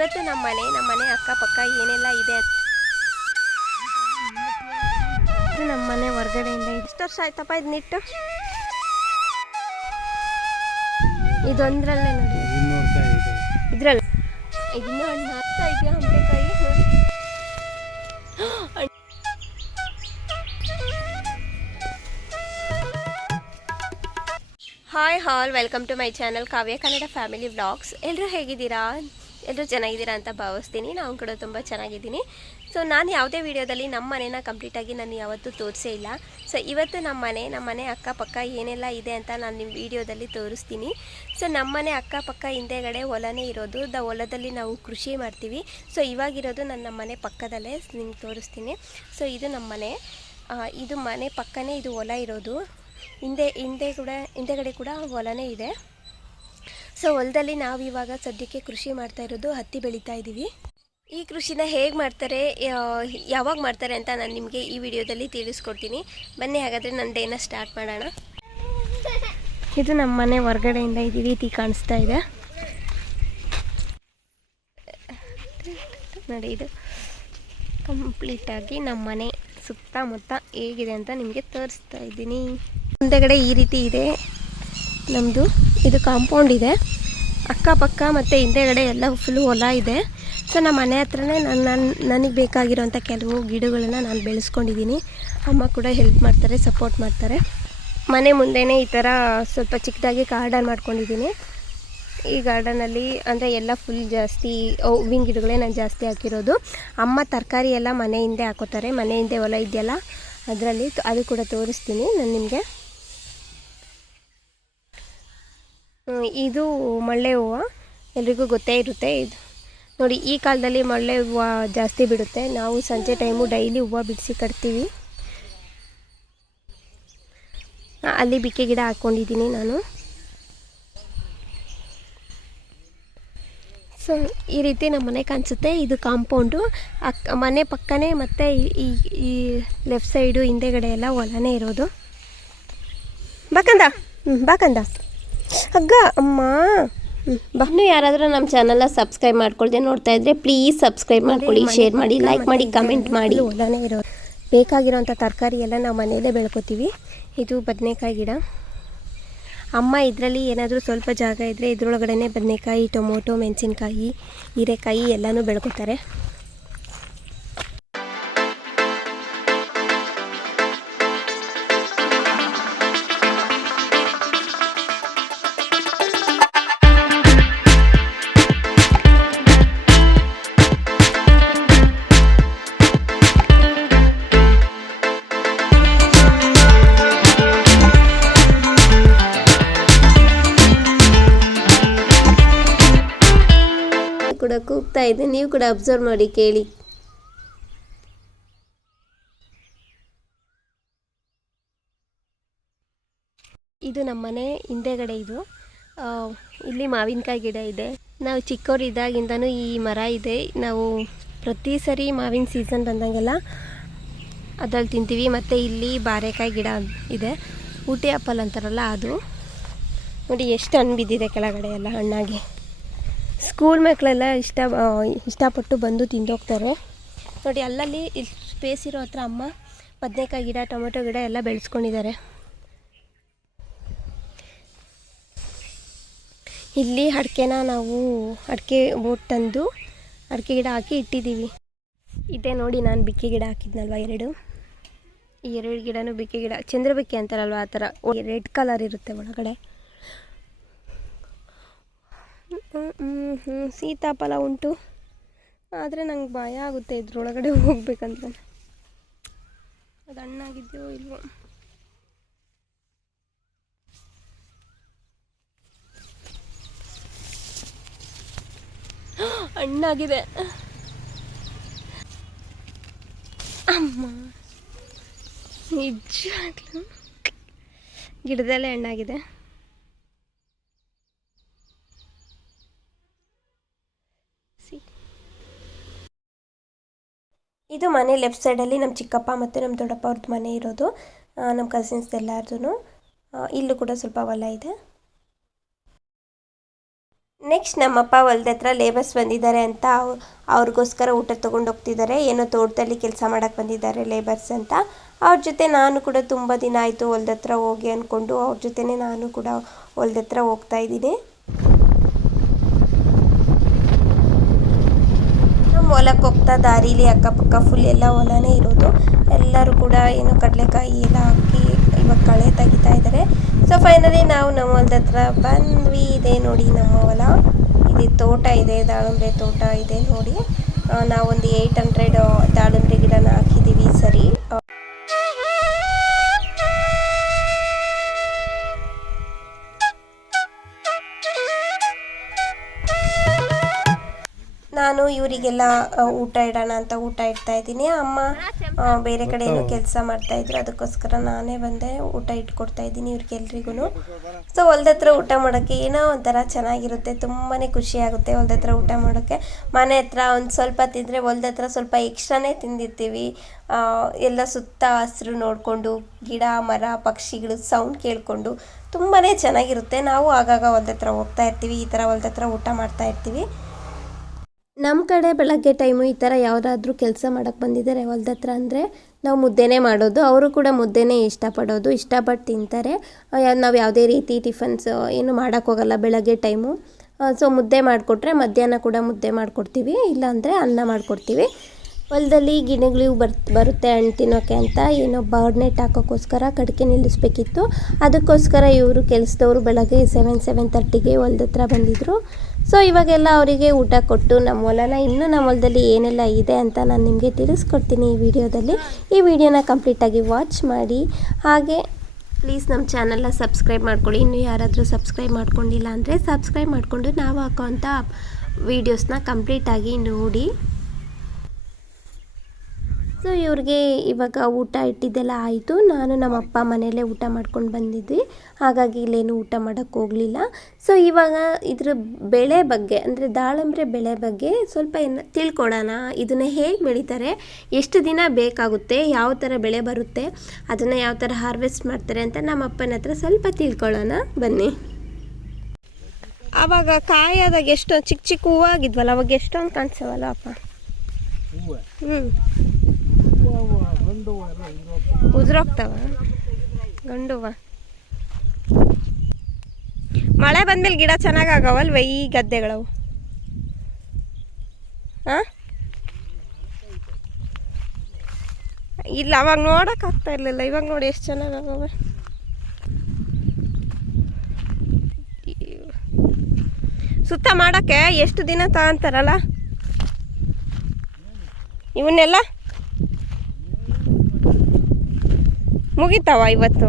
ಇವತ್ತು ನಮ್ಮ ಮನೆ ನಮ್ಮ ಮನೆ ಅಕ್ಕಪಕ್ಕ ಏನೆಲ್ಲ ಇದೆ ನಮ್ಮ ಮನೆ ಹೊರಗಡೆಯಿಂದ ಇಷ್ಟು ವರ್ಷ ಆಯ್ತಪ್ಪ ಇದು ನಿಟ್ಟು ಇದೊಂದ್ರಲ್ಲೇ ನೋಡಿ. ಇದ್ರಲ್ಲಿ. ಇದನ್ನ ಹಣ್ಣು ಇದೆಯಾ ಹಂಪೆಕಾಯಿ hi all welcome to my channel Kavya Kannada family vlogs ಎಲ್ಲರೂ ಹೇಗಿದ್ದೀರಾ? ಎಲ್ಲರೂ ಚೆನ್ನಾಗಿದ್ದೀರಾ ಅಂತ ಭಾವಿಸ್ತೀನಿ. ನಾವು ಕೂಡ ತುಂಬ ಚೆನ್ನಾಗಿದ್ದೀನಿ. ಸೊ ನಾನು ಯಾವುದೇ ವೀಡಿಯೋದಲ್ಲಿ ನಮ್ಮ ಮನೇನ ಕಂಪ್ಲೀಟಾಗಿ ನಾನು ಯಾವತ್ತೂ ತೋರಿಸೇ ಇಲ್ಲ. ಸೊ ಇವತ್ತು ನಮ್ಮ ಮನೆ ನಮ್ಮ ಮನೆ ಅಕ್ಕಪಕ್ಕ ಏನೆಲ್ಲ ಇದೆ ಅಂತ ನಾನು ನಿಮ್ಮ ವಿಡಿಯೋದಲ್ಲಿ ತೋರಿಸ್ತೀನಿ. ಸೊ ನಮ್ಮ ಮನೆ ಅಕ್ಕಪಕ್ಕ ಹಿಂದೆಗಡೆ ಹೊಲನೇ ಇರೋದು. ದ ಹೊಲದಲ್ಲಿ ನಾವು ಕೃಷಿ ಮಾಡ್ತೀವಿ. ಸೊ ಇವಾಗಿರೋದು ನನ್ನ ಮನೆ ಪಕ್ಕದಲ್ಲೇ ನಿಮ್ಗೆ ತೋರಿಸ್ತೀನಿ. ಸೊ ಇದು ನಮ್ಮ ಮನೆ. ಇದು ಮನೆ ಪಕ್ಕನೇ ಇದು ಹೊಲ ಇರೋದು. ಹಿಂದೆ ಹಿಂದೆ ಕೂಡ, ಹಿಂದೆಗಡೆ ಕೂಡ ಹೊಲನೇ ಇದೆ. ಸೊ, ಹೊಲದಲ್ಲಿ ನಾವು ಇವಾಗ ಸದ್ಯಕ್ಕೆ ಕೃಷಿ ಮಾಡ್ತಾ ಇರೋದು ಹತ್ತಿ ಬೆಳೀತಾ ಇದ್ದೀವಿ ಈ ಕೃಷಿನ ಹೇಗೆ ಮಾಡ್ತಾರೆ ಯಾವಾಗ ಮಾಡ್ತಾರೆ ಅಂತ ನಾನು ನಿಮಗೆ ಈ ವಿಡಿಯೋದಲ್ಲಿ ತಿಳಿಸ್ಕೊಡ್ತೀನಿ. ಬನ್ನಿ, ಹಾಗಾದರೆ ನನ್ನ ಡೇನ ಸ್ಟಾರ್ಟ್ ಮಾಡೋಣ. ಇದು ನಮ್ಮ ಮನೆ ಹೊರಗಡೆಯಿಂದ ಈ ರೀತಿ ಕಾಣಿಸ್ತಾ ಇದೆ. ನೋಡಿ, ಇದು ಕಂಪ್ಲೀಟಾಗಿ ನಮ್ಮ ಮನೆ ಸುತ್ತಮುತ್ತ ಹೇಗಿದೆ ಅಂತ ನಿಮಗೆ ತೋರಿಸ್ತಾ ಇದ್ದೀನಿ. ಮುಂದೆಗಡೆ ಈ ರೀತಿ ಇದೆ ನಮ್ಮದು ಇದು ಕಾಂಪೌಂಡ್ ಇದೆ. ಅಕ್ಕಪಕ್ಕ ಮತ್ತು ಹಿಂದೆಗಡೆ ಎಲ್ಲ ಫುಲ್ ಹೊಲ ಇದೆ. ಸೊ ನಮ್ಮ ಮನೆ ಹತ್ರನೇ ನಾನು ನನ್ನ ನನಗೆ ಬೇಕಾಗಿರೋಂಥ ಕೆಲವು ಗಿಡಗಳನ್ನ ನಾನು ಬೆಳೆಸ್ಕೊಂಡಿದ್ದೀನಿ ಅಮ್ಮ ಕೂಡ ಹೆಲ್ಪ್ ಮಾಡ್ತಾರೆ ಸಪೋರ್ಟ್ ಮಾಡ್ತಾರೆ. ಮನೆ ಮುಂದೆನೇ ಈ ಥರ ಸ್ವಲ್ಪ ಚಿಕ್ಕದಾಗಿ ಗಾರ್ಡನ್ ಮಾಡ್ಕೊಂಡಿದ್ದೀನಿ ಈ ಗಾರ್ಡನಲ್ಲಿ ಅಂದರೆ ಎಲ್ಲ ಫುಲ್ ಜಾಸ್ತಿ ಹೂವಿನ ಗಿಡಗಳೇ ನಾನು ಜಾಸ್ತಿ ಹಾಕಿರೋದು. ಅಮ್ಮ ತರಕಾರಿ ಎಲ್ಲ ಮನೆ ಹಿಂದೆ ಹಾಕೋತಾರೆ. ಮನೆ ಹಿಂದೆ ಹೊಲ ಇದೆಯಲ್ಲ, ಅದರಲ್ಲಿ ಅದು ಕೂಡ ತೋರಿಸ್ತೀನಿ ನಾನು ನಿಮಗೆ. ಇದು ಮಳ್ಳೆ ಹೂವು. ಎಲ್ರಿಗೂ ಗೊತ್ತೇ ಇರುತ್ತೆ ಇದು. ನೋಡಿ, ಈ ಕಾಲದಲ್ಲಿ ಮಳ್ಳೆ ಹೂವು ಜಾಸ್ತಿ ಬಿಡುತ್ತೆ. ನಾವು ಸಂಜೆ ಟೈಮು ಡೈಲಿ ಹೂವು ಬಿಡಿಸಿ ಕಟ್ತೀವಿ. ಅಲ್ಲಿ ಬಿಕ್ಕೆ ಗಿಡ ಹಾಕ್ಕೊಂಡಿದ್ದೀನಿ ನಾನು. ಸೊ, ಈ ರೀತಿ ನಮ್ಮ ಮನೆ ಕಾಣಿಸುತ್ತೆ. ಇದು ಕಾಂಪೌಂಡು. ಅಕ್ಕ ಮನೆ ಪಕ್ಕನೇ ಮತ್ತು ಈ ಈ ಲೆಫ್ಟ್ ಸೈಡು ಹಿಂದೆಗಡೆ ಎಲ್ಲ ಹೊಲನೇ ಇರೋದು. ಬಾಕಂದ ಹ್ಞೂ ಬಾಕಂದ ಅಗ್ಗ ಅಮ್ಮ. ಇನ್ನೂ ಯಾರಾದರೂ ನಮ್ಮ ಚಾನಲ್ನ ಸಬ್ಸ್ಕ್ರೈಬ್ ಮಾಡ್ಕೊಳ್ದೆ ನೋಡ್ತಾ ಇದ್ರೆ ಪ್ಲೀಸ್ ಸಬ್ಸ್ಕ್ರೈಬ್ ಮಾಡ್ಕೊಳ್ಳಿ ಶೇರ್ ಮಾಡಿ ಲೈಕ್ ಮಾಡಿ ಕಮೆಂಟ್ ಮಾಡಿ. ಹೊಲನೇ ಇರೋದು ಬೇಕಾಗಿರೋಂಥ ತರಕಾರಿ ಎಲ್ಲ ನಾವು ಮನೆಯಲ್ಲೇ ಬೆಳ್ಕೊತೀವಿ. ಇದು ಬದನೆಕಾಯಿ ಗಿಡ. ಅಮ್ಮ ಇದರಲ್ಲಿ ಏನಾದರೂ ಸ್ವಲ್ಪ ಜಾಗ ಇದ್ದರೆ ಇದರೊಳಗಡೆ ಬದನೆಕಾಯಿ ಟೊಮೊಟೊ ಮೆಣಸಿನ್ಕಾಯಿ ಹೀರೆಕಾಯಿ ಎಲ್ಲನೂ ಬೆಳ್ಕೊತಾರೆ. ಕೂಡ ಅಬ್ಸರ್ವ್ ಮಾಡಿ ಕೇಳಿ. ಇದು ನಮ್ಮ ಮನೆ ಹಿಂದೆಗಡೆ ಇದು. ಇಲ್ಲಿ ಮಾವಿನಕಾಯಿ ಗಿಡ ಇದೆ. ನಾವು ಚಿಕ್ಕವರಿದ್ದಾಗಿಂದನೂ ಈ ಮರ ಇದೆ. ನಾವು ಪ್ರತಿ ಸರಿ ಮಾವಿನ ಸೀಸನ್ ಬಂದಂಗೆಲ್ಲ ಅದ್ರಲ್ಲಿ ತಿಂತೀವಿ. ಮತ್ತು ಇಲ್ಲಿ ಬಾರೆಕಾಯಿ ಗಿಡ ಇದೆ. ಊಟಿ ಅಪ್ಪಲ್ ಅಂತಾರಲ್ಲ ಅದು. ನೋಡಿ, ಎಷ್ಟು ಹಣ್ಣು ಬಿದ್ದಿದೆ ಕೆಳಗಡೆ ಎಲ್ಲ ಹಣ್ಣಾಗಿ. ಸ್ಕೂಲ್ ಮಕ್ಕಳೆಲ್ಲ ಇಷ್ಟ ಇಷ್ಟಪಟ್ಟು ಬಂದು ತಿಂದೋಗ್ತಾರೆ. ನೋಡಿ, ಅಲ್ಲಲ್ಲಿ ಸ್ಪೇಸ್ ಇರೋ ಹತ್ರ ಅಮ್ಮ ಬದನೆಕಾಯಿ ಗಿಡ, ಟೊಮೆಟೊ ಗಿಡ ಎಲ್ಲ ಬೆಳೆಸ್ಕೊಂಡಿದ್ದಾರೆ. ಇಲ್ಲಿ ಅಡಿಕೆನ ನಾವು ಅಡಿಕೆ ಬೋಟ್ ತಂದು ಅಡಿಕೆ ಗಿಡ ಹಾಕಿ ಇಟ್ಟಿದ್ದೀವಿ. ಇದೇ ನೋಡಿ ನಾನು ಬಿಕ್ಕಿ ಗಿಡ ಹಾಕಿದ್ನಲ್ವ ಎರಡು? ಈ ಎರಡು ಗಿಡನೂ ಬಿಕ್ಕಿ ಗಿಡ. ಚಂದ್ರಬಿಕ್ಕೆ ಅಂತಾರಲ್ವ ಆ ಥರ? ರೆಡ್ ಕಲರ್ ಇರುತ್ತೆ ಒಳಗಡೆ. ಸೀತಾಫಲ ಉಂಟು. ಆದರೆ ನಂಗೆ ಭಯ ಆಗುತ್ತೆ ಇದ್ರೊಳಗಡೆ ಹೋಗ್ಬೇಕಂದ್ರೆ ಅದು ಹಣ್ಣಾಗಿದೆಯೋ ಇಲ್ವೋ? ಹಣ್ಣಾಗಿದೆ. ಅಮ್ಮ, ನಿಜವಾಗ್ಲೂ ಗಿಡದಲ್ಲೇ ಹಣ್ಣಾಗಿದೆ. ಇದು ಮನೆ ಲೆಫ್ಟ್ ಸೈಡಲ್ಲಿ ನಮ್ಮ ಚಿಕ್ಕಪ್ಪ ಮತ್ತು ನಮ್ಮ ದೊಡ್ಡಪ್ಪ ಅವ್ರದ್ದು ಮನೆ ಇರೋದು. ನಮ್ಮ ಕಸಿನ್ಸ್ ಎಲ್ಲರದೂ ಇಲ್ಲೂ ಕೂಡ ಸ್ವಲ್ಪ ಹೊಲ ಇದೆ. ನೆಕ್ಸ್ಟ್ ನಮ್ಮಪ್ಪ ಹೊಲ್ದ ಹತ್ರ ಲೇಬರ್ಸ್ ಬಂದಿದ್ದಾರೆ ಅಂತ ಅವ್- ಅವ್ರಿಗೋಸ್ಕರ ಊಟ ಹೋಗ್ತಿದ್ದಾರೆ. ಏನೋ ತೋಟದಲ್ಲಿ ಕೆಲಸ ಮಾಡಕ್ಕೆ ಬಂದಿದ್ದಾರೆ ಲೇಬರ್ಸ್ ಅಂತ. ಅವ್ರ ಜೊತೆ ನಾನು ಕೂಡ ತುಂಬ ದಿನ ಆಯಿತು ಹೊಲದ ಹತ್ರ ಹೋಗಿ ಅಂದ್ಕೊಂಡು ಅವ್ರ ಜೊತೆನೇ ನಾನು ಕೂಡ ಹೊಲದ ಹತ್ರ ಹೋಗ್ತಾ ಇದ್ದೀನಿ. ಹೊಲಕ್ಕೆ ಹೋಗ್ತಾ, ದಾರಿಲಿ ಅಕ್ಕಪಕ್ಕ ಫುಲ್ ಎಲ್ಲ ಹೊಲನೇ ಇರೋದು. ಎಲ್ಲರೂ ಕೂಡ ಏನು ಕಡಲೆಕಾಯಿ ಎಲ್ಲ ಹಾಕಿ ಇವಾಗ ಕಳೆ ತೆಗಿತಾ ಇದ್ದಾರೆ ಸೊ ಫೈನಲಿ ನಾವು ನಮ್ಮ ಹೊಲದ ಹತ್ರ ಬಂದ್ವಿ. ಇದೆ ನೋಡಿ ನಮ್ಮ ಹೊಲ. ಇದು ತೋಟ ಇದೆ ದಾಳಿಂಬೆ ತೋಟ ಇದೆ ನೋಡಿ. ನಾವೊಂದು ಏಯ್ಟ್ ಹಂಡ್ರೆಡ್ ದಾಳಿಂಬೆ ಗಿಡನ ಹಾಕಿದ್ದೀವಿ ಸರಿ. ಇವರಿಗೆಲ್ಲ ಊಟ ಇಡೋಣ ಅಂತ ಊಟ ಇಡ್ತಾ ಇದ್ದೀನಿ. ಅಮ್ಮ ಬೇರೆ ಕಡೆ ಏನೋ ಕೆಲಸ ಮಾಡ್ತಾ ಇದ್ರು. ಅದಕ್ಕೋಸ್ಕರ ನಾನೇ ಬಂದೆ. ಊಟ ಇಟ್ಕೊಡ್ತಾ ಇದ್ದೀನಿ ಇವ್ರಿಗೆಲ್ರಿಗೂ ಸೊ ಹೊಲ್ದ ಹತ್ರ ಊಟ ಮಾಡೋಕ್ಕೆ ಏನೋ ಒಂಥರ ಚೆನ್ನಾಗಿರುತ್ತೆ. ತುಂಬಾ ಖುಷಿ ಆಗುತ್ತೆ ಹೊಲ್ದ ಹತ್ರ ಊಟ ಮಾಡೋಕ್ಕೆ. ಮನೆ ಹತ್ರ ಒಂದು ಸ್ವಲ್ಪ ತಿಂದರೆ ಹೊಲ್ದ ಹತ್ರ ಸ್ವಲ್ಪ ಎಕ್ಸ್ಟ್ರಾನೇ ತಿಂದಿರ್ತೀವಿ. ಎಲ್ಲ ಸುತ್ತ ಹಸಿರು ನೋಡಿಕೊಂಡು ಗಿಡ ಮರ ಪಕ್ಷಿಗಳು ಸೌಂಡ್ ಕೇಳಿಕೊಂಡು ತುಂಬಾ ಚೆನ್ನಾಗಿರುತ್ತೆ. ನಾವು ಆಗಾಗ ಹೊಲ್ದ ಹತ್ರ ಹೋಗ್ತಾ ಇರ್ತೀವಿ. ಈ ಥರ ಹೊಲ್ದ ಹತ್ರ ಊಟ ಮಾಡ್ತಾ ಇರ್ತೀವಿ. ನಮ್ಮ ಕಡೆ ಬೆಳಗ್ಗೆ ಟೈಮು ಈ ಥರ ಯಾವುದಾದ್ರೂ ಕೆಲಸ ಮಾಡೋಕ್ಕೆ ಬಂದಿದ್ದಾರೆ ಹೊಲ್ದ ಹತ್ರ ಅಂದರೆ ನಾವು ಮುದ್ದೆನೇ ಮಾಡೋದು. ಅವರು ಕೂಡ ಮುದ್ದೆನೇ ಇಷ್ಟಪಡೋದು ಇಷ್ಟಪಟ್ಟು ತಿಂತಾರೆ. ನಾವು ಯಾವುದೇ ರೀತಿ ಟಿಫನ್ಸ್ ಏನು ಮಾಡೋಕ್ಕೋಗಲ್ಲ ಬೆಳಗ್ಗೆ ಟೈಮು. ಸೊ ಮುದ್ದೆ ಮಾಡಿಕೊಟ್ರೆ ಮಧ್ಯಾಹ್ನ ಕೂಡ ಮುದ್ದೆ ಮಾಡಿಕೊಡ್ತೀವಿ, ಇಲ್ಲಾಂದರೆ ಅನ್ನ ಮಾಡಿಕೊಡ್ತೀವಿ. ಹೊಲದಲ್ಲಿ ಗಿಡಗಳು ಬರ್, ಬರುತ್ತೆ ಹಣ್ಣು ತಿನ್ನೋಕ್ಕೆ ಅಂತ. ಏನೋ ಬರ್ಡ್ ನೆಟ್ ಹಾಕೋಕ್ಕೋಸ್ಕರ ಕಡಿಕೆ ನಿಲ್ಲಿಸ್ಬೇಕಿತ್ತು. ಅದಕ್ಕೋಸ್ಕರ ಇವರು ಕೆಲಸದವರು ಬೆಳಗ್ಗೆ ಸೆವೆನ್ ಸೆವೆನ್ ತರ್ಟಿಗೆ ಹೊಲ್ದ ಹತ್ರ ಬಂದಿದ್ದರು ಸೊ ಇವಾಗೆಲ್ಲ ಅವರಿಗೆ ಊಟ ಕೊಟ್ಟು ನಮ್ಮ ಹೊಲನ ಇನ್ನೂ ನಮ್ಮ ಹೊಲದಲ್ಲಿ ಏನೆಲ್ಲ ಇದೆ ಅಂತ ನಾನು ನಿಮಗೆ ತಿಳಿಸ್ಕೊಡ್ತೀನಿ ಈ ವಿಡಿಯೋದಲ್ಲಿ. ಈ ವಿಡಿಯೋನ ಕಂಪ್ಲೀಟಾಗಿ ವಾಚ್ ಮಾಡಿ. ಹಾಗೆ ಪ್ಲೀಸ್ ನಮ್ಮ ಚಾನಲ್ನ ಸಬ್ಸ್ಕ್ರೈಬ್ ಮಾಡ್ಕೊಳ್ಳಿ. ಇನ್ನೂ ಯಾರಾದರೂ ಸಬ್ಸ್ಕ್ರೈಬ್ ಮಾಡ್ಕೊಂಡಿಲ್ಲ ಅಂದರೆ ಸಬ್ಸ್ಕ್ರೈಬ್ ಮಾಡಿಕೊಂಡು ನಾವು ಹಾಕೋಂಥ ವೀಡಿಯೋಸ್ನ ಕಂಪ್ಲೀಟಾಗಿ ನೋಡಿ. ಸೊ ಇವ್ರಿಗೆ ಇವಾಗ ಊಟ ಇಟ್ಟಿದ್ದೆಲ್ಲ ಆಯಿತು. ನಾನು ನಮ್ಮ ಅಪ್ಪ ಮನೆಯಲ್ಲೇ ಊಟ ಮಾಡ್ಕೊಂಡು ಬಂದಿದ್ವಿ. ಹಾಗಾಗಿ ಇಲ್ಲೇನು ಊಟ ಮಾಡೋಕ್ಕೆ ಹೋಗಲಿಲ್ಲ. ಸೊ ಇವಾಗ ಇದ್ರ ಬೆಳೆ ಬಗ್ಗೆ ಅಂದರೆ ದಾಳಂಬ್ರೆ ಬೆಳೆ ಬಗ್ಗೆ ಸ್ವಲ್ಪ ಏನು ತಿಳ್ಕೊಳ್ಳೋಣ ಇದನ್ನು ಹೇಗೆ ಬೆಳೀತಾರೆ ಎಷ್ಟು ದಿನ ಬೇಕಾಗುತ್ತೆ ಯಾವ ಥರ ಬೆಳೆ ಬರುತ್ತೆ ಅದನ್ನು ಯಾವ ಥರ ಹಾರ್ವೆಸ್ಟ್ ಮಾಡ್ತಾರೆ ಅಂತ ನಮ್ಮ ಅಪ್ಪನ ಹತ್ರ ಸ್ವಲ್ಪ ತಿಳ್ಕೊಳ್ಳೋಣ ಬನ್ನಿ. ಆವಾಗ ಕಾಯಾದಾಗ ಎಷ್ಟು ಚಿಕ್ಕ ಚಿಕ್ಕ ಹೂವಾಗಿದ್ವಲ್ಲ ಅವಾಗ ಎಷ್ಟೊಂದು ಕಾಣಿಸವಲ್ಲ ಅಪ್ಪ? ಹ್ಞೂ ಉದುರೋಗ್ತಾವ. ಗಂಡುವ. ಮಳೆ ಬಂದ್ಮೇಲೆ ಗಿಡ ಚೆನ್ನಾಗಿ ಆಗವಲ್ವ ಈ ಗದ್ದೆಗಳವು? ಹಾಂ ಇಲ್ಲ, ಅವಾಗ ನೋಡೋಕ್ಕಾಗ್ತಾ ಇರಲಿಲ್ಲ. ಇವಾಗ ನೋಡಿ ಎಷ್ಟು ಚೆನ್ನಾಗಿ ಆಗವ ಸುತ್ತ ಮಾಡಕ್ಕೆ ಎಷ್ಟು ದಿನ ತಗೊಂತಾರಲ್ಲ? ಇವನ್ನೆಲ್ಲ? ಮುಗಿತಾವ ಇವತ್ತು?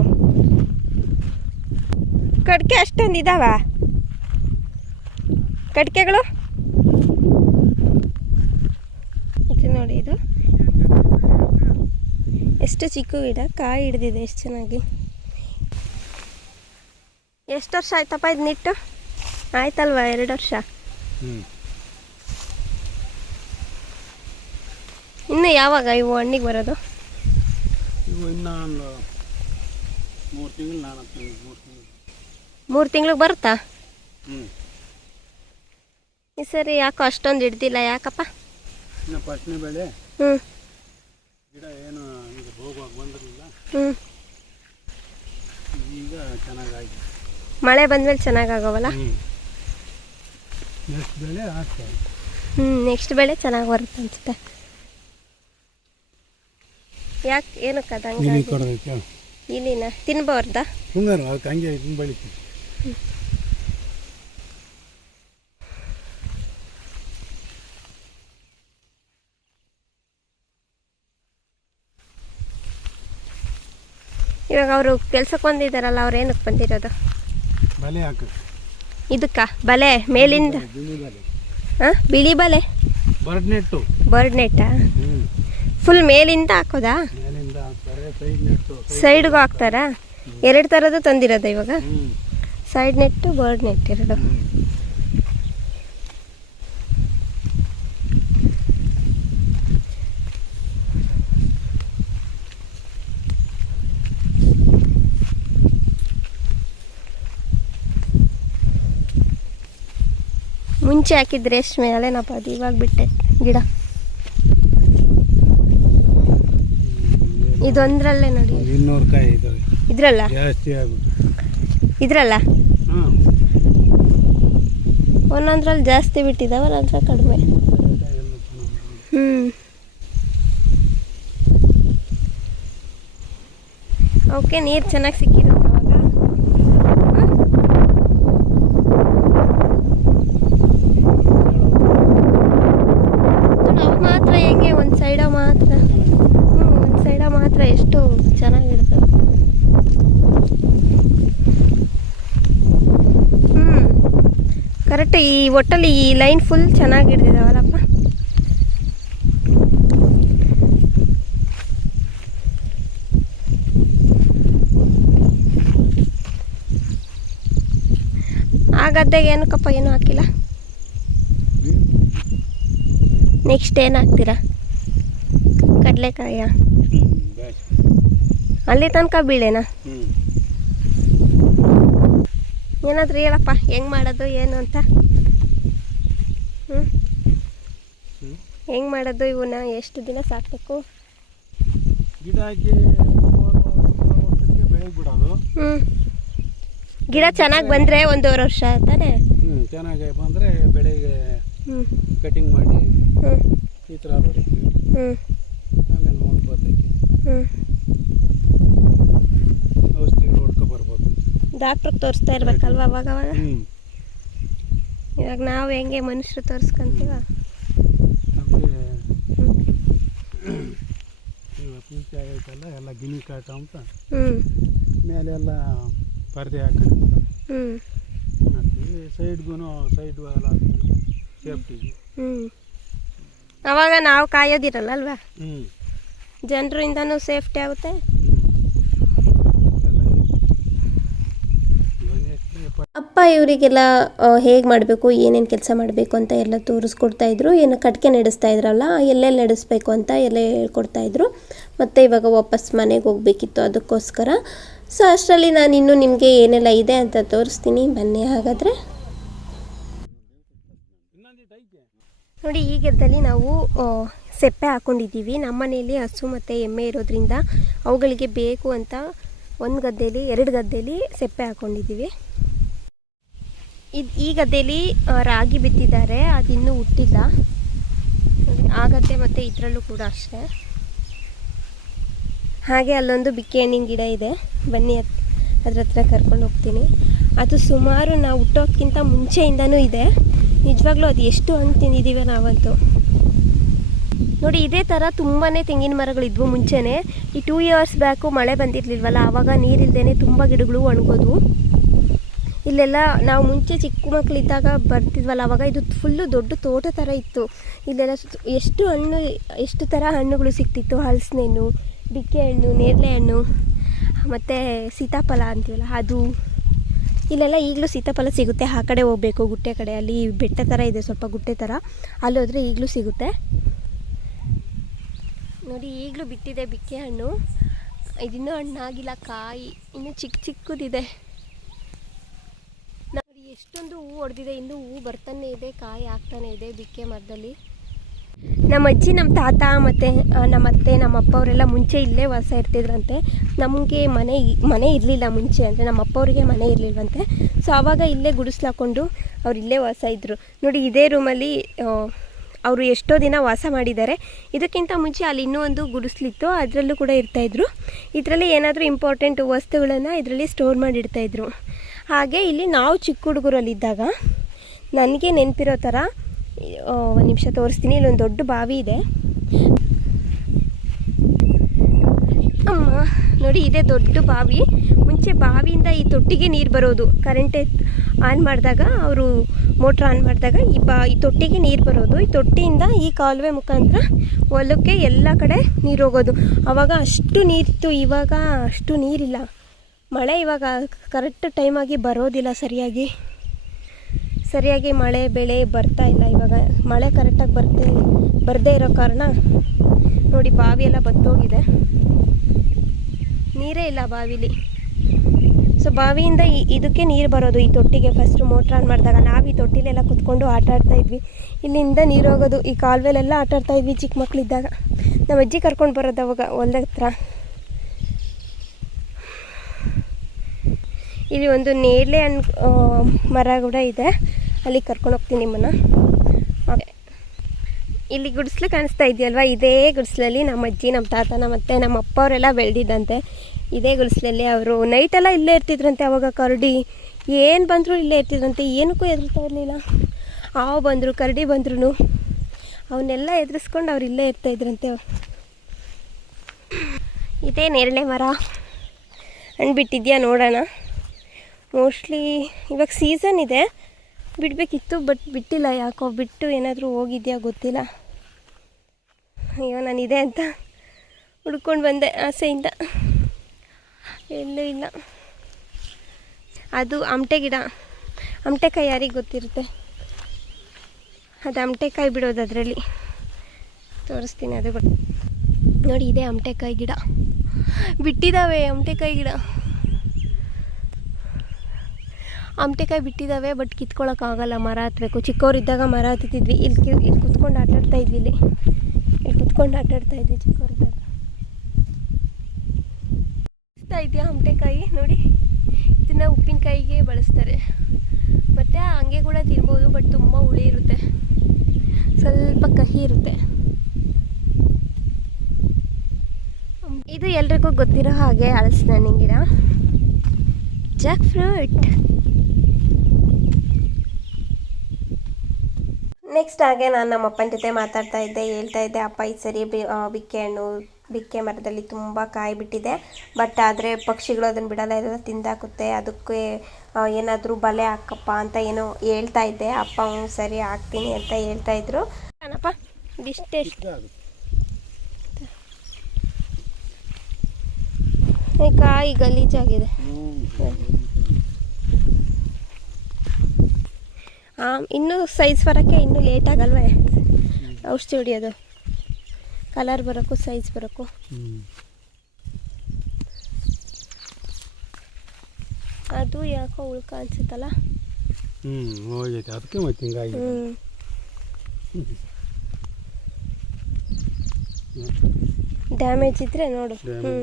ಕಡ್ಕೆ ಅಷ್ಟೊಂದು ಇದಾವ ಕಡ್ಕೆಗಳು? ಇದು ನೋಡಿ ಇದು. ಎಷ್ಟು ಚಿಕ್ಕ ಗಿಡ ಕಾಯಿ ಹಿಡ್ದಿದೆ ಎಷ್ಟು ಚೆನ್ನಾಗಿ. ಎಷ್ಟು ವರ್ಷ ಆಯ್ತಪ್ಪ ಇದು ನಿಟ್ಟು ಆಯ್ತಲ್ವಾ ಎರಡು ವರ್ಷ? ಇನ್ನು ಯಾವಾಗ ಇವು ಹಣ್ಣಿಗೆ ಬರೋದು? ಇನ್ನೂ ಒಂದು ಮೂರು ತಿಂಗಳು ನಾಲ್ಕು ತಿಂಗಳು ಮೂರು ತಿಂಗಳು. ಮೂರು ತಿಂಗ್ಳಿಗೆ ಬರುತ್ತಾ? ಹ್ಞೂ ಈ ಸರಿ ಯಾಕೋ ಅಷ್ಟೊಂದು ಹಿಡ್ದಿಲ್ಲ ಯಾಕಪ್ಪ? ಇನ್ನು ಫಸ್ಟ್ನೇ ಬೆಳೆ. ಹ್ಞೂ ಗಿಡ ಏನು ಈಗ ಹೋಗುವಾಗ ಬಂದಿರಲಿಲ್ಲ. ಹ್ಞೂ ಈಗ ಚೆನ್ನಾಗಿ ಮಳೆ ಬಂದ್ಮೇಲೆ ಚೆನ್ನಾಗಾಗವಲ್ಲ? ನೆಕ್ಸ್ಟ್ ಬೆಳೆ ಆಗ್ತದೆ ಹ್ಞೂ ನೆಕ್ಸ್ಟ್ ಬೆಳೆ ಚೆನ್ನಾಗಿ ಬರುತ್ತೆ ಅನ್ಸುತ್ತೆ. ಯಾಕೆ ಏನಕ್ಕೆ ಅದು ಹಂಗಾಗಿ? ಕೊಡೋದಕ್ಕೆ ಇಲ್ಲಿನ? ತಿನ್ಬಾರ್ದಾ? ಸುಂದರ ಅದಕ್ಕೆ ಹಂಗೆ ಇದನ್ನ ಬೆಳಿತೀವಿ ಇವಾಗ ಅವರು ಕೆಲ್ಸಕ್ಕೆ ಬಂದಿದ್ದಾರಲ್ಲ ಅವ್ರು ಏನಕ್ಕೆ ಬಂದಿರೋದು? ಬಲೆ ಹಾಕು. ಇದಕ್ಕ? ಬಲೆ? ಮೇಲಿಂದ? ಹಾಂ ಬಿಳಿ ಬಲೆ? ಬರ್ಡ್ ನೆಟ್ಟು. ಬರ್ಡ್ ನೆಟ್ಟಾ? ಫುಲ್ ಮೇಲಿಂದ ಹಾಕೋದಾ? ಸೈಡ್ಗೂ ಹಾಕ್ತಾರಾ ಎರಡು ಥರದ್ದು ತಂದಿರೋದು ಇವಾಗ? ಸೈಡ್ ನೆಟ್ಟು ಬರ್ಡ್ ನೆಟ್ ಎರಡು. ಮುಂಚೆ ಹಾಕಿದ್ರೆ ಎಷ್ಟು ಮೇಲೆನಪ್ಪ ಅದು ಇವಾಗ ಬಿಟ್ಟೆ. ಗಿಡ. ಇದೊಂದ್ರಲ್ಲೇ ನೋಡಿ. ಇನ್ನೂರು ಕಾಯಿ ಇದ್ರಲ್ಲ? ಜಾಸ್ತಿ ಆಗ್ಬಿಟ್ಟು ಇದ್ರಲ್ಲ? ಹಾಂ ಒಂದೊಂದ್ರಲ್ಲಿ ಜಾಸ್ತಿ ಬಿಟ್ಟಿದ್ದಾವೆ ಒಂದೊಂದ್ರ ಕಡಿಮೆ. ಹ್ಮ್. ಓಕೆ ನೀರು ಚೆನ್ನಾಗಿ ಸಿಕ್ಕಿರುತ್ತೆ ಅವಾಗ ನಾವು ಮಾತ್ರ ಹೆಂಗೆ ಒಂದು ಸೈಡ ಮಾತ್ರ ಹ್ಞೂ ಒಂದು ಸೈಡ ಮಾತ್ರ ಎಷ್ಟು ಚೆನ್ನಾಗಿರ್ತದೆ ಹ್ಞೂ ಕರೆಕ್ಟ್ ಈ ಒಟ್ಟಲ್ಲಿ ಈ ಲೈನ್ ಫುಲ್ ಚೆನ್ನಾಗಿ ಹಿಡ್ದಿದ್ದಾವಲ್ಲಪ್ಪ ಆ ಗದ್ದೆಗೆ ಏನಕ್ಕಪ್ಪ, ಏನು ಹಾಕಿಲ್ಲ? ನೆಕ್ಸ್ಟ್ ಏನು ಹಾಕ್ತೀರಾ? ಕಡಲೆಕಾಯ? ಅಲ್ಲಿ ತನಕ ಬೀಳೇನ? ಏನಾದರೂ ಹೇಳಪ್ಪ, ಹೆಂಗೆ ಮಾಡೋದು, ಏನು ಅಂತ ಹ್ಞೂ ಹ್ಞೂ ಹೆಂಗೆ ಮಾಡೋದು ಇವನ್ನ ಎಷ್ಟು ದಿನ ಸಾಕಬೇಕು? ಗಿಡ ಹಾಕಿ ಬೆಳಗ್ಗೆ ಬಿಡೋದು. ಹ್ಞೂ ಗಿಡ ಚೆನ್ನಾಗಿ ಬಂದರೆ ಒಂದೂವರೆ ವರ್ಷ ತಾನೇ? ಹ್ಞೂ ಚೆನ್ನಾಗಿ ಬಂದರೆ ಬೆಳಿಗ್ಗೆ ಕಟಿಂಗ್ ಮಾಡಿ ಈ ಥರ ಹೊಡಿತೀವಿ ಆಮೇಲೆ ನೋಡಿ ಬರ್ತೈತಿ ಔಷಧಿಗಳು ಹೊಡ್ಕೊ ಬರ್ಬೋದು. ಡಾಕ್ಟ್ರಿಗೆ ತೋರಿಸ್ತಾ ಇರ್ಬೇಕಲ್ವ ಅವಾಗ ಅವಾಗ? ಇವಾಗ ನಾವು ಹೆಂಗೆ ಮನುಷ್ಯರು ತೋರಿಸ್ಕೊಂತೀವ ಅದಕ್ಕೆ ಹ್ಞೂ ಮುಂಚೆ ಆಗೈತಲ್ಲ ಎಲ್ಲ ಗಿಣಿ ಕಾಟ ಅಂತ. ಮೇಲೆಲ್ಲ ಪರದೆ ಹಾಕ್ತೀವಿ ಸೈಡ್ಗೂ ಸೈಡ್ ಎಲ್ಲ ಹಾಕ್ತೀವಿ ಸೇಫ್ಟಿಗೆ ಅವಾಗ ನಾವು ಕಾಯೋದಿರಲ್ಲ ಅಲ್ವಾ? ಜನರಿಂದ ಜನರಿಂದನೂ ಸೇಫ್ಟಿ ಆಗುತ್ತೆ. ಅಪ್ಪ ಇವರಿಗೆಲ್ಲ ಹೇಗೆ ಮಾಡಬೇಕು ಏನೇನು ಕೆಲಸ ಮಾಡಬೇಕು ಅಂತ ಎಲ್ಲ ತೋರಿಸ್ಕೊಡ್ತಾ ಇದ್ರು. ಏನು ಕಟ್ಕೆ ನಡೆಸ್ತಾ ಇದ್ರಲ್ಲ ಎಲ್ಲೆಲ್ಲಿ ನಡೆಸ್ಬೇಕು ಅಂತ ಎಲ್ಲ ಹೇಳ್ಕೊಡ್ತಾ ಇದ್ರು. ಮತ್ತು ಇವಾಗ ವಾಪಸ್ ಮನೆಗೆ ಹೋಗ್ಬೇಕಿತ್ತು ಅದಕ್ಕೋಸ್ಕರ. ಸೊ ಅಷ್ಟರಲ್ಲಿ ನಾನು ಇನ್ನೂ ನಿಮಗೆ ಏನೆಲ್ಲ ಇದೆ ಅಂತ ತೋರಿಸ್ತೀನಿ. ಬನ್ನಿ ಹಾಗಾದರೆ. ನೋಡಿ, ಈ ನಾವು ಸೆಪ್ಪೆ ಹಾಕ್ಕೊಂಡಿದ್ದೀವಿ ನಮ್ಮ ಮನೆಯಲ್ಲಿ ಹಸು ಮತ್ತು ಎಮ್ಮೆ ಇರೋದ್ರಿಂದ ಅವುಗಳಿಗೆ ಬೇಕು ಅಂತ ಒಂದು ಗದ್ದೆಯಲ್ಲಿ ಎರಡು ಗದ್ದೆಯಲ್ಲಿ ಸೆಪ್ಪೆ ಹಾಕೊಂಡಿದ್ದೀವಿ. ಇದು ಈ ಗದ್ದೆಯಲ್ಲಿ ರಾಗಿ ಬಿತ್ತಿದ್ದಾರೆ. ಅದಿನ್ನೂ ಹುಟ್ಟಿಲ್ಲ. ಆ ಗದ್ದೆ ಮತ್ತು ಇದರಲ್ಲೂ ಕೂಡ ಅಷ್ಟೇ. ಹಾಗೆ ಅಲ್ಲೊಂದು ಬಿಕ್ಕೆ ಹಣ್ಣಿನ ಗಿಡ ಇದೆ. ಬನ್ನಿ ಅದ್- ಅದ್ರ ಹತ್ರ ಕರ್ಕೊಂಡು ಹೋಗ್ತೀನಿ. ಅದು ಸುಮಾರು ನಾವು ಹುಟ್ಟೋಕ್ಕಿಂತ ಮುಂಚೆಯಿಂದನೂ ಇದೆ. ನಿಜವಾಗ್ಲೂ ಅದು ಎಷ್ಟು ಹಣ್ಣು ತಿಂದಿದ್ದೀವಿ ನಾವಂತೂ. ನೋಡಿ, ಇದೇ ಥರ ತುಂಬಾ ತೆಂಗಿನ ಮರಗಳಿದ್ವು ಮುಂಚೆನೇ. ಈ ಟೂ ಇಯರ್ಸ್ ಬ್ಯಾಕು ಮಳೆ ಬಂದಿರಲಿಲ್ವಲ್ಲ, ಆವಾಗ ನೀರಿಲ್ದೇ ತುಂಬ ಗಿಡಗಳು ಒಣಗೋದು. ಇಲ್ಲೆಲ್ಲ ನಾವು ಮುಂಚೆ ಚಿಕ್ಕ ಮಕ್ಕಳಿದ್ದಾಗ ಬರ್ತಿದ್ವಲ್ಲ, ಆವಾಗ ಇದು ಫುಲ್ಲು ದೊಡ್ಡ ತೋಟ ಥರ ಇತ್ತು. ಇಲ್ಲೆಲ್ಲ ಎಷ್ಟು ಹಣ್ಣು ಎಷ್ಟು ಥರ ಹಣ್ಣುಗಳು ಸಿಗ್ತಿತ್ತು, ಹಲಸಿನೆಣ್ಣು ಬಿಕ್ಕೆ ಹಣ್ಣು ನೇರಳೆ ಹಣ್ಣು ಮತ್ತು ಸೀತಾಫಲ ಅಂತೀವಲ್ಲ, ಅದು. ಇಲ್ಲೆಲ್ಲ ಈಗಲೂ ಸೀತಾಫಲ ಸಿಗುತ್ತೆ. ಆ ಕಡೆ ಹೋಗಬೇಕು, ಗುಟ್ಟೆ ಕಡೆ. ಅಲ್ಲಿ ಬೆಟ್ಟ ಥರ ಇದೆ, ಸ್ವಲ್ಪ ಗುಟ್ಟೆ ಥರ ಅಲ್ಲಿ ಹೋದರೆ ಈಗಲೂ ಸಿಗುತ್ತೆ. ನೋಡಿ, ಈಗಲೂ ಬಿಟ್ಟಿದೆ ಬಿಕ್ಕೆ ಹಣ್ಣು ಇದಿನ್ನೂ ಹಣ್ಣಾಗಿಲ್ಲ, ಕಾಯಿ. ಇನ್ನೂ ಚಿಕ್ಕ ಚಿಕ್ಕದಿದೆ. ನೋಡಿ, ಎಷ್ಟೊಂದು ಹೂ ಹೊಡೆದಿದೆ ಇನ್ನೂ ಹೂ ಬರ್ತಾನೆ ಇದೆ, ಕಾಯಿ ಆಗ್ತಾನೆ ಇದೆ ಬಿಕ್ಕೆ ಮರದಲ್ಲಿ. ನಮ್ಮ ಅಜ್ಜಿ, ನಮ್ಮ ತಾತ ಮತ್ತು ನಮ್ಮ ಅತ್ತೆ, ನಮ್ಮ ಅಪ್ಪ ಅವರೆಲ್ಲ ಮುಂಚೆ ಇಲ್ಲೇ ವಾಸ ಇರ್ತಿದ್ರಂತೆ. ನಮಗೆ ಮನೆ ಮನೆ ಇರಲಿಲ್ಲ ಮುಂಚೆ ಅಂದರೆ ನಮ್ಮ ಅಪ್ಪ ಅವರಿಗೆ ಮನೆ ಇರಲಿಲ್ವಂತೆ. ಸೊ ಆವಾಗ ಇಲ್ಲೇ ಗುಡಿಸ್ಲಾಕೊಂಡು ಅವ್ರು ಇಲ್ಲೇ ವಾಸ ಇದ್ದರು ನೋಡಿ, ಇದೇ ರೂಮಲ್ಲಿ ಅವರು ಎಷ್ಟೋ ದಿನ ವಾಸ ಮಾಡಿದ್ದಾರೆ. ಇದಕ್ಕಿಂತ ಮುಂಚೆ ಅಲ್ಲಿ ಇನ್ನೂ ಒಂದು ಗುಡಿಸ್ಲಿತ್ತು. ಅದರಲ್ಲೂ ಕೂಡ ಇರ್ತಾಯಿದ್ರು ಇದರಲ್ಲಿ ಏನಾದರೂ ಇಂಪಾರ್ಟೆಂಟ್ ವಸ್ತುಗಳನ್ನು ಇದರಲ್ಲಿ ಸ್ಟೋರ್ ಮಾಡಿ ಇಡ್ತಾಯಿದ್ರು ಹಾಗೆ ಇಲ್ಲಿ ನಾವು ಚಿಕ್ಕ ಹುಡುಗರಲ್ಲಿದ್ದಾಗ, ನನಗೆ ನೆನಪಿರೋ ಥರ ಒಂದು ನಿಮಿಷ ತೋರಿಸ್ತೀನಿ. ಇಲ್ಲೊಂದು ದೊಡ್ಡ ಬಾವಿ ಇದೆ. ಅಮ್ಮ, ನೋಡಿ, ಇದೆ ದೊಡ್ಡ ಬಾವಿ. ಮುಂಚೆ ಬಾವಿಯಿಂದ ಈ ತೊಟ್ಟಿಗೆ ನೀರು ಬರೋದು. ಕರೆಂಟ್ ಆನ್ ಮಾಡಿದಾಗ, ಅವರು ಮೋಟ್ರ್ ಆನ್ ಮಾಡಿದಾಗ ಈ ಬಾ, ಈ ತೊಟ್ಟಿಗೆ ನೀರು ಬರೋದು. ಈ ತೊಟ್ಟಿಯಿಂದ ಈ ಕಾಲುವೆ ಮುಖಾಂತರ ಹೊಲಕ್ಕೆ ಎಲ್ಲ ಕಡೆ ನೀರು ಹೋಗೋದು. ಆವಾಗ ಅಷ್ಟು ನೀರಿತ್ತು ಇವಾಗ ಅಷ್ಟು ನೀರಿಲ್ಲ. ಮಳೆ ಇವಾಗ ಕರೆಕ್ಟ್ ಟೈಮಾಗಿ ಬರೋದಿಲ್ಲ ಸರಿಯಾಗಿ. ಸರಿಯಾಗಿ ಮಳೆ, ಬೆಳೆ ಬರ್ತಾ ಇಲ್ಲ. ಇವಾಗ ಮಳೆ ಕರೆಕ್ಟಾಗಿ ಬರ್ತೇ, ಬರದೇ ಇರೋ ಕಾರಣ ನೋಡಿ ಬಾವಿ ಎಲ್ಲ ಬತ್ತೋಗಿದೆ. ನೀರೇ ಇಲ್ಲ ಬಾವಿಲಿ. ಸೊ ಬಾವಿಯಿಂದ ಇದಕ್ಕೆ ನೀರು ಬರೋದು ಈ ತೊಟ್ಟಿಗೆ ಫಸ್ಟು ಮೋಟ್ರ್ ಆನ್ ಮಾಡಿದಾಗ. ನಾವು ಈ ತೊಟ್ಟಿಲೆಲ್ಲ ಕುತ್ಕೊಂಡು ಆಟ ಆಡ್ತಾ ಇದ್ವಿ. ಇಲ್ಲಿಂದ ನೀರು ಹೋಗೋದು. ಈ ಕಾಲುವೆಲೆಲ್ಲ ಆಟ ಆಡ್ತಾ ಇದ್ವಿ ಚಿಕ್ಕ ಮಕ್ಕಳಿದ್ದಾಗ ನಮ್ಮ ಅಜ್ಜಿ ಕರ್ಕೊಂಡು ಬರೋದು ಅವಾಗ ಹೊಲ್ದ ಹತ್ರ ಇಲ್ಲಿ ಒಂದು ನೇರಳೆ ಹಣ್ಣು ಮರ ಕೂಡ ಇದೆ. ಅಲ್ಲಿ ಕರ್ಕೊಂಡು ಹೋಗ್ತೀನಿ ನಿಮ್ಮನ್ನು. ಓಕೆ. ಇಲ್ಲಿ ಗುಡಿಸ್ಲು ಕಾಣಿಸ್ತಾ ಇದೆಯಲ್ವ? ಇದೇ ಗುಡಿಸ್ಲಲ್ಲಿ ನಮ್ಮ ಅಜ್ಜಿ, ನಮ್ಮ ತಾತ ನಮ್ಮ ಅತ್ತೆ ನಮ್ಮ ಅಪ್ಪ ಅವರೆಲ್ಲ ಬೆಳೆದಿದ್ದಂತೆ. ಇದೇ ಗುಡಿಸ್ಲಲ್ಲಿ ಅವರು ನೈಟೆಲ್ಲ ಇಲ್ಲೇ ಇರ್ತಿದ್ರಂತೆ ಅವಾಗ ಕರಡಿ. ಏನು ಬಂದರೂ ಇಲ್ಲೇ ಇರ್ತಿದ್ರಂತೆ. ಏನಕ್ಕೂ ಎದುರ್ತಾ ಇರಲಿಲ್ಲ. ಹಾವು ಬಂದರು, ಕರಡಿ ಬಂದ್ರು ಅವನ್ನೆಲ್ಲ ಎದುರಿಸ್ಕೊಂಡು ಅವ್ರು ಇಲ್ಲೇ ಇರ್ತಾಯಿದ್ರಂತೆ ಇದೇ ನೇರಳೆ ಮರ. ಹಣ್ಣು ಬಿಟ್ಟಿದ್ಯಾ ನೋಡೋಣ. ಮೋಸ್ಟ್ಲಿ ಇವಾಗ ಸೀಸನ್ ಇದೆ. ಬಿಡಬೇಕಿತ್ತು ಬಟ್ ಬಿಟ್ಟಿಲ್ಲ ಯಾಕೋ, ಬಿಟ್ಟು ಏನಾದರೂ ಹೋಗಿದೆಯಾ ಗೊತ್ತಿಲ್ಲ. ಅಯ್ಯೋ ನಾನಿದೆ ಅಂತ ಹುಡ್ಕೊಂಡು ಬಂದೆ ಆಸೆಯಿಂದ. ಎಲ್ಲೂ ಇಲ್ಲ. ಅದು ಅಮಟೆ ಗಿಡ. ಅಮಟೆಕಾಯಿ ಯಾರಿಗೆ ಗೊತ್ತಿರುತ್ತೆ? ಅದು ಆಮಟೆಕಾಯಿ ಬಿಡೋದು ಅದರಲ್ಲಿ. ತೋರಿಸ್ತೀನಿ ಅದು. ನೋಡಿ, ಇದೆ ಆಮಟೆಕಾಯಿ ಗಿಡ. ಬಿಟ್ಟಿದ್ದಾವೆ ಆಮಟೆಕಾಯಿ ಗಿಡ. ಆಮಟೆಕಾಯಿ ಬಿಟ್ಟಿದ್ದಾವೆ ಬಟ್ ಕಿತ್ಕೊಳ್ಳೋಕ್ಕಾಗಲ್ಲ ಮರ ಹತ್ತಬೇಕು ಚಿಕ್ಕವರಿದ್ದಾಗ ಮರ ಹತ್ತಿದ್ವಿ. ಇಲ್ಲಿ ಇಲ್ಲಿ ಕುತ್ಕೊಂಡು ಆಟಾಡ್ತಾ ಇದ್ವಿ ಇಲ್ಲಿ. ಇಲ್ಲಿ ಕುತ್ಕೊಂಡು ಆಟಾಡ್ತಾ ಇದ್ವಿ ಚಿಕ್ಕವರಿದ್ದಾಗ. ಇದೆಯಾ ಆಮಟೆಕಾಯಿ? ನೋಡಿ. ಇದನ್ನು ಉಪ್ಪಿನಕಾಯಿಗೆ ಬಳಸ್ತಾರೆ. ಮತ್ತು ಹಂಗೆ ಕೂಡ ತಿನ್ಬೋದು ಬಟ್ ತುಂಬ ಹುಳಿ ಇರುತ್ತೆ. ಸ್ವಲ್ಪ ಕಹಿ ಇರುತ್ತೆ. ಇದು ಎಲ್ರಿಗೂ ಗೊತ್ತಿರೋ ಹಾಗೆ ಹಲಸಿನ ಗಿಡ. ಜಾಕ್ ಫ್ರೂಟ್ ನೆಕ್ಸ್ಟ್ ಹಾಗೆ ನಾನು ನಮ್ಮ ಅಪ್ಪನ ಜೊತೆ ಮಾತಾಡ್ತಾ ಇದ್ದೆ ಹೇಳ್ತಾ ಇದ್ದೆ ಅಪ್ಪ ಈ ಸರಿ ಬಿ- ಬಿಕ್ಕೆ ಹಣ್ಣು ಬಿಕ್ಕೆ ಮರದಲ್ಲಿ ತುಂಬ ಕಾಯಿ ಬಿಟ್ಟಿದೆ. ಬಟ್ ಆದರೆ ಪಕ್ಷಿಗಳು ಅದನ್ನು ಬಿಡಲ್ಲ ಇದೆಲ್ಲ ತಿಂದಾಕುತ್ತೆ. ಅದಕ್ಕೆ ಏನಾದರೂ ಬಲೆ ಹಾಕಪ್ಪ ಅಂತ ಏನೋ ಹೇಳ್ತಾ ಇದ್ದೆ. ಅಪ್ಪ ಹ್ಞೂ ಸರಿ ಹಾಕ್ತೀನಿ ಅಂತ ಹೇಳ್ತಾ ಇದ್ರು. ಏನಪ್ಪ ಕಾಯಿ ಗಲೀಜಾಗಿದೆ ಹಾಂ ಇನ್ನೂ ಸೈಜ್ ಬರೋಕ್ಕೆ ಇನ್ನೂ ಲೇಟ್ ಆಗಲ್ವೇ? ಔಷಧಿ ಹೊಡಿಯೋದು. ಕಲರ್ ಬರೋಕ್ಕೂ ಸೈಜ್ ಬರೋಕ್ಕೂ. ಅದು ಯಾಕೋ ಉಳ್ಕ ಅನ್ಸುತ್ತಲ್ಲ? ಹ್ಞೂ ಹೋಗೈತೆ. ಅದಕ್ಕೆ ಮತ್ತೆ ಹಿಂಗಾಗಿ. ಹ್ಞೂ ಡ್ಯಾಮೇಜ್ ಇದ್ರೆ ನೋಡು. ಹ್ಞೂ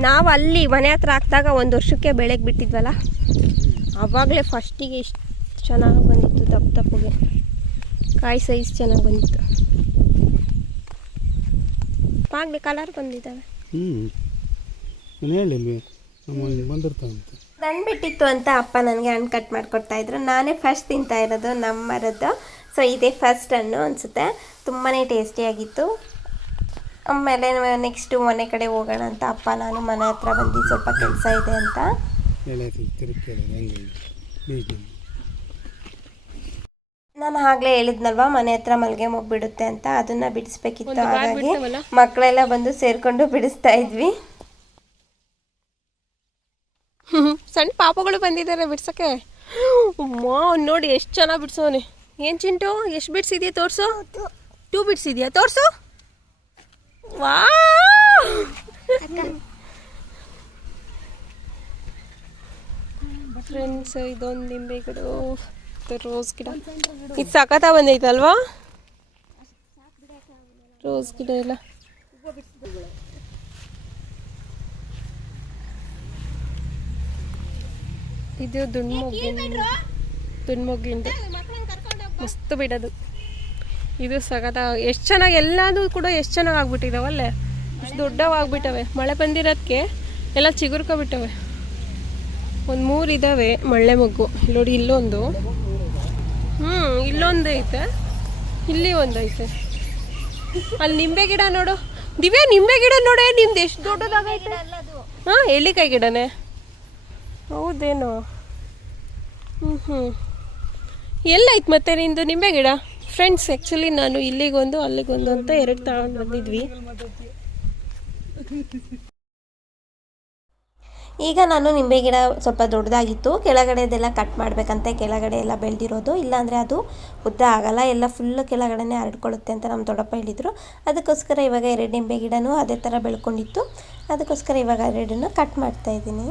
ನಾವು ಅಲ್ಲಿ ಮನೆ ಹತ್ರ ಹಾಕಿದಾಗ ಒಂದು ವರ್ಷಕ್ಕೆ ಬೆಳೆಗೆ ಬಿಟ್ಟಿದ್ವಲ್ಲ? ಆವಾಗಲೇ ಫಸ್ಟಿಗೆ ಇಷ್ಟು ಚೆನ್ನಾಗಿ ಬಂದಿತ್ತು ದಪ್ಪ ದಪ್ಪಗೆ. ಕಾಯಿ ಸೈಜ್ ಚೆನ್ನಾಗಿ ಬಂದಿತ್ತು. ಆಗಲಿ ಕಲರ್ ಬಂದಿದ್ದಾವೆ. ಬಂದ್ಬಿಟ್ಟಿತ್ತು ಹಣ್ಣು ಬಿಟ್ಟಿತ್ತು ಅಂತ. ಅಪ್ಪ ನನಗೆ ಹಣ್ಣು ಕಟ್ ಮಾಡಿಕೊಡ್ತಾ ಇದ್ರು. ನಾನೇ ಫಸ್ಟ್ ತಿಂತಾ ಇರೋದು ನಮ್ಮ ಮರದ್ದು ಸೊ ಇದೇ ಫಸ್ಟ್ ಹಣ್ಣು ಅನಿಸುತ್ತೆ. ತುಂಬಾ ಟೇಸ್ಟಿಯಾಗಿತ್ತು ಆಮೇಲೆ ನೆಕ್ಸ್ಟು ಮನೆ ಕಡೆ ಹೋಗೋಣ ಅಂತ ಅಪ್ಪ ನಾನು ಮನೆ ಹತ್ರ ಬಂದು ಸ್ವಲ್ಪ ಕೆಲಸ ಇದೆ ಅಂತ. ನಾನು ಆಗಲೇ ಹೇಳಿದ್ನಲ್ವಾ ಮನೆ ಹತ್ರ ಮಲ್ಗೆ ಮೊಗ್ಗು ಬಿಡುತ್ತೆ ಅಂತ ಅದನ್ನ ಬಿಡಿಸ್ಬೇಕಿತ್ತು. ಹಾಗಾಗಿ ಮಕ್ಕಳೆಲ್ಲ ಬಂದು ಸೇರ್ಕೊಂಡು ಬಿಡಿಸ್ತಾ ಇದ್ವಿ. ಸಣ್ಣ ಪಾಪಗಳು ಬಂದಿದ್ದಾರೆ ಬಿಡ್ಸಕ್ಕೆ. ಅಮ್ಮ ನೋಡಿ ಎಷ್ಟು ಚೆನ್ನಾಗಿ ಬಿಡ್ಸೋನೆ ಏನು ಚಿಂಟು ಎಷ್ಟು ಬಿಡ್ಸಿದ್ಯಾ ತೋರಿಸು. ಟೂ ಬಿಡ್ಸಿದ್ಯಾ ತೋರಿಸು. ವಾ ಫ್ರೆಂಡ್ಸ್ ಇದೊಂದು ನಿಂಬೆ ಗಿಡ ರೋಸ್ ಗಿಡ. ಇದು ಸಖತ್ತ ಬಂದೈತಲ್ವಾ? ರೋಸ್ ಗಿಡ ಎಲ್ಲ. ಇದು ದುಂಡ್ಮೊಗ್ಗಿಂದ ದುಂಡ್ಮೊಗ್ಗಿಂದ ಮಸ್ತ್ ಬಿಡೋದು. ಇದು ಸಗತ ಎಷ್ಟು ಚೆನ್ನಾಗಿ ಎಲ್ಲದೂ ಕೂಡ ಎಷ್ಟು ಚೆನ್ನಾಗಿ ಆಗ್ಬಿಟ್ಟಿದಾವಲ್ಲೇ ಎಷ್ಟು ದೊಡ್ಡವಾಗ್ಬಿಟ್ಟವೆ. ಮಳೆ ಬಂದಿರೋದಕ್ಕೆ ಎಲ್ಲ ಚಿಗುರ್ಕೊಬಿಟ್ಟವೆ. ಒಂದು ಮೂರು ಇದ್ದಾವೆ ಮಳ್ಳೆ ಮೊಗ್ಗು. ಇಲ್ಲಿ ನೋಡಿ ಇಲ್ಲೊಂದು. ಹ್ಞೂ ಇಲ್ಲೊಂದು ಐತೆ. ಇಲ್ಲಿ ಒಂದು ಐತೆ. ಅಲ್ಲಿ ನಿಂಬೆ ಗಿಡ ನೋಡು. ದಿವ್ಯಾ ನಿಂಬೆ ಗಿಡ ನೋಡೆ ನಿಮ್ದು ಎಷ್ಟು ದೊಡ್ಡದಾಗೈತೆ. ಹಾಂ ಎಳ್ಳಿಕಾಯಿ ಗಿಡನೇ? ಹೌದೇನೋ? ಹ್ಞೂ ಹ್ಞೂ ಎಲ್ಲೈತೆ ಮತ್ತೆ ನಿಂದು ನಿಂಬೆ ಗಿಡ? ಫ್ರೆಂಡ್ಸ್ ಆ್ಯಕ್ಚುಲಿ ನಾನು ಇಲ್ಲಿಗೊಂದು, ಅಲ್ಲಿಗೊಂದು ಅಂತ ಎರಡು ತಗೊಂಡು ಬಂದಿದ್ವಿ. ಈಗ ನಾನು ನಿಂಬೆ ಗಿಡ ಸ್ವಲ್ಪ ದೊಡ್ಡದಾಗಿತ್ತು. ಕೆಳಗಡೆದೆಲ್ಲ ಕಟ್ ಮಾಡಬೇಕಂತೆ. ಕೆಳಗಡೆ ಎಲ್ಲ ಬೆಳೆದಿರೋದು. ಇಲ್ಲಾಂದರೆ ಅದು ಉದ್ದ ಆಗಲ್ಲ. ಎಲ್ಲ ಫುಲ್ಲು ಕೆಳಗಡೆನೇ ಹರಡ್ಕೊಳ್ಳುತ್ತೆ ಅಂತ ನಮ್ಮ ದೊಡ್ಡಪ್ಪ ಹೇಳಿದರು. ಅದಕ್ಕೋಸ್ಕರ ಇವಾಗ ಎರಡು ನಿಂಬೆ ಗಿಡನೂ ಅದೇ ಥರ ಬೆಳ್ಕೊಂಡಿತ್ತು. ಅದಕ್ಕೋಸ್ಕರ ಇವಾಗ ಎರಡನ್ನು ಕಟ್ ಮಾಡ್ತಾ ಇದ್ದೀನಿ.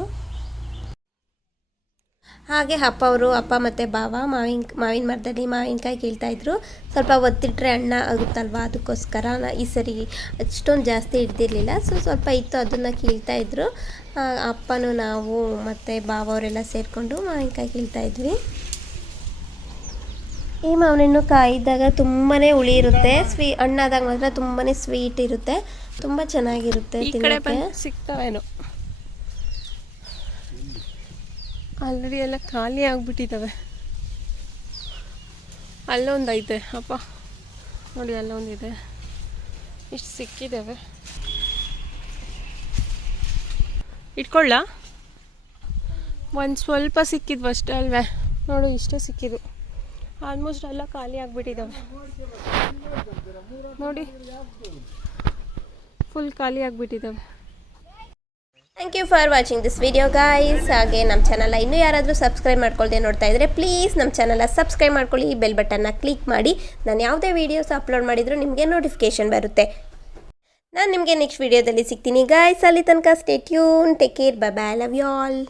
ಹಾಗೆ ಅಪ್ಪ ಅವರು ಅಪ್ಪ ಮತ್ತು ಬಾವ ಮಾವಿನ ಮಾವಿನ ಮರದಲ್ಲಿ ಮಾವಿನಕಾಯಿ ಕೀಳ್ತಾಯಿದ್ರು ಸ್ವಲ್ಪ ಒತ್ತಿಟ್ರೆ ಅಣ್ಣ ಆಗುತ್ತಲ್ವ ಅದಕ್ಕೋಸ್ಕರ ಈ ಸರಿ ಅಷ್ಟೊಂದು ಜಾಸ್ತಿ ಹಿಡ್ದಿರಲಿಲ್ಲ. ಸೊ ಸ್ವಲ್ಪ ಇತ್ತು ಅದನ್ನು ಕೀಳ್ತಾಯಿದ್ರು ಇದ್ರು. ಅಪ್ಪನೂ ನಾವು ಮತ್ತು ಬಾವ ಅವರೆಲ್ಲ ಸೇರಿಕೊಂಡು ಮಾವಿನಕಾಯಿ ಕೀಳ್ತಾಯಿದ್ವಿ ಈ ಮಾವಿನಣ್ಣು ಕಾಯಿದ್ದಾಗ ತುಂಬಾ ಹುಳಿ ಇರುತ್ತೆ. ಸ್ವೀ ಹಣ್ಣಾದಾಗ ಮಾತ್ರ ತುಂಬಾ ಸ್ವೀಟ್ ಇರುತ್ತೆ. ತುಂಬ ಚೆನ್ನಾಗಿರುತ್ತೆ ಸಿಗ್ತವೇನೋ. ಆಲ್ರೆಡಿ ಎಲ್ಲ ಖಾಲಿ ಆಗಿಬಿಟ್ಟಿದ್ದಾವೆ. ಅಲ್ಲೊಂದು ಐತೆ ಅಪ್ಪ. ನೋಡಿ, ಅಲ್ಲೊಂದಿದೆ. ಇಷ್ಟು ಸಿಕ್ಕಿದ್ದಾವೆ. ಇಟ್ಕೊಳ್ಳ? ಒಂದು ಸ್ವಲ್ಪ ಸಿಕ್ಕಿದ್ವು ಅಷ್ಟೇ ಅಲ್ವೇ. ನೋಡು, ಇಷ್ಟೇ ಸಿಕ್ಕಿದ್ದು. ಆಲ್ಮೋಸ್ಟ್ ಎಲ್ಲ ಖಾಲಿ ಆಗಿಬಿಟ್ಟಿದ್ದಾವೆ. ನೋಡಿ, ಫುಲ್ ಖಾಲಿ ಆಗಿಬಿಟ್ಟಿದ್ದಾವೆ. Thank you for watching this video guys ಹಾಗೆ ನಮ್ಮ ಚಾನಲ್ ಇನ್ನೂ ಯಾರಾದರೂ ಸಬ್ಸ್ಕ್ರೈಬ್ ಮಾಡ್ಕೊಳ್ದೆ ನೋಡ್ತಾ ಇದ್ದರೆ ಪ್ಲೀಸ್ ನಮ್ಮ ಚಾನಲ್ ಸಬ್ಸ್ಕ್ರೈಬ್ ಮಾಡ್ಕೊಳ್ಳಿ. ಈ ಬೆಲ್ ಬಟನ್ನ ಕ್ಲಿಕ್ ಮಾಡಿ. ನಾನು ಯಾವುದೇ ವೀಡಿಯೋಸ್ ಅಪ್ಲೋಡ್ ಮಾಡಿದರೂ ನಿಮಗೆ ನೋಟಿಫಿಕೇಶನ್ ಬರುತ್ತೆ. ನಾನು ನಿಮಗೆ ನೆಕ್ಸ್ಟ್ ವೀಡಿಯೋದಲ್ಲಿ ಸಿಗ್ತೀನಿ ಗಾಯ್ಸ್ ಅಲ್ಲಿ ತನಕ stay tuned take care bye bye love you all